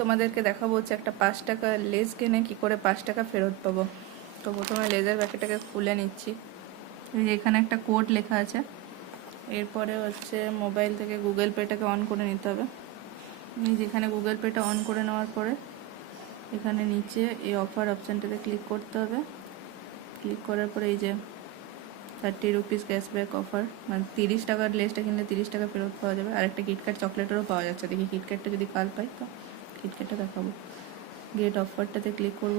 তোমাদেরকে দেখাবো হচ্ছে একটা পাঁচ টাকা লেস কিনে কি করে পাঁচ টাকা ফেরত পাবো। তো প্রথমে লেজের প্যাকেটটাকে খুলে নিচ্ছি। এই যে এখানে একটা কোড লেখা আছে। এরপরে হচ্ছে মোবাইল থেকে গুগল পেটাকে অন করে নিতে হবে। যেখানে গুগল পেটা অন করে নেওয়ার পরে এখানে নিচে এই অফার অপশানটাতে ক্লিক করতে হবে। ক্লিক করার পরে এই যে থার্টি রুপিস ক্যাশব্যাক অফার মানে তিরিশ টাকার লেসটা কিনলে তিরিশ টাকা ফেরত পাওয়া যাবে। আর একটা কিটক্যাট চকলেটেরও পাওয়া যাচ্ছে। দেখি কিটক্যাটটা যদি কাল পাই তো। কিটক্যাটটা দেখাবো। গেট অফারটাতে ক্লিক করব।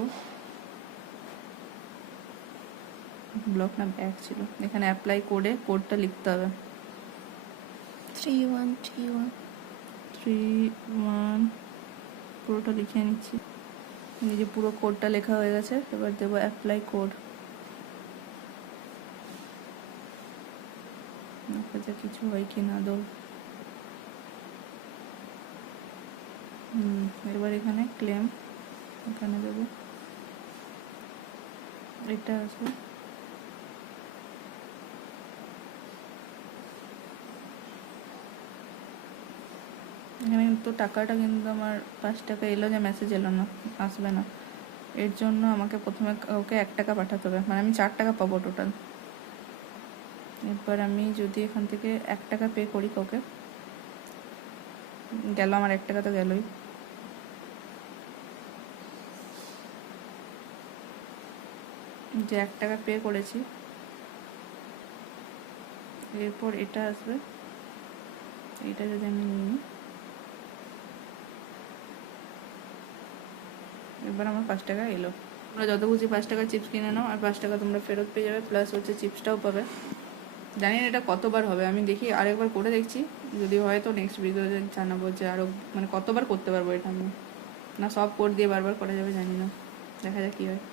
ব্লক না ব্যাক ছিল। এখানে অ্যাপ্লাই করে কোডটা লিখতে হবে। Three one three one three one পুরোটা লিখে নিচ্ছি। এই যে পুরো কোডটা লেখা হয়ে গেছে এবার দেবো অ্যাপ্লাই কোড কিছু হয় কি না দো এবার এখানে ক্লেম এখানে দেবো। এটা আছে। এখানে কিন্তু টাকাটা কিন্তু আমার পাঁচ টাকা এলো যে মেসেজ এলো না, আসবে না। এর জন্য আমাকে প্রথমে ওকে এক টাকা পাঠাতে হবে। মানে আমি চার টাকা পাবো টোটাল এরপর আমি যদি এখান থেকে এক টাকা পে করি কাউকে, গেল আমার এক টাকা তো গেলই। যে এক টাকা পে করেছি। এরপর এটা আসবে। এটা যদি আমি নিই। এবার আমার পাঁচ টাকা এলো। তোমরা যত খুশি পাঁচ টাকা চিপস কিনে নাও, আর পাঁচ টাকা তোমরা ফেরত পেয়ে যাবে প্লাস হচ্ছে চিপসটাও পাবে। জানি না এটা কতবার হবে, আমি দেখি, আরেকবার করে দেখছি। যদি হয় তো নেক্সট ভিডিও জানাব যে আরও মানে কতবার করতে পারব এটা আমি। না সব কোড দিয়ে বারবার করা যাবে, জানি না। দেখা যাক কী হয়।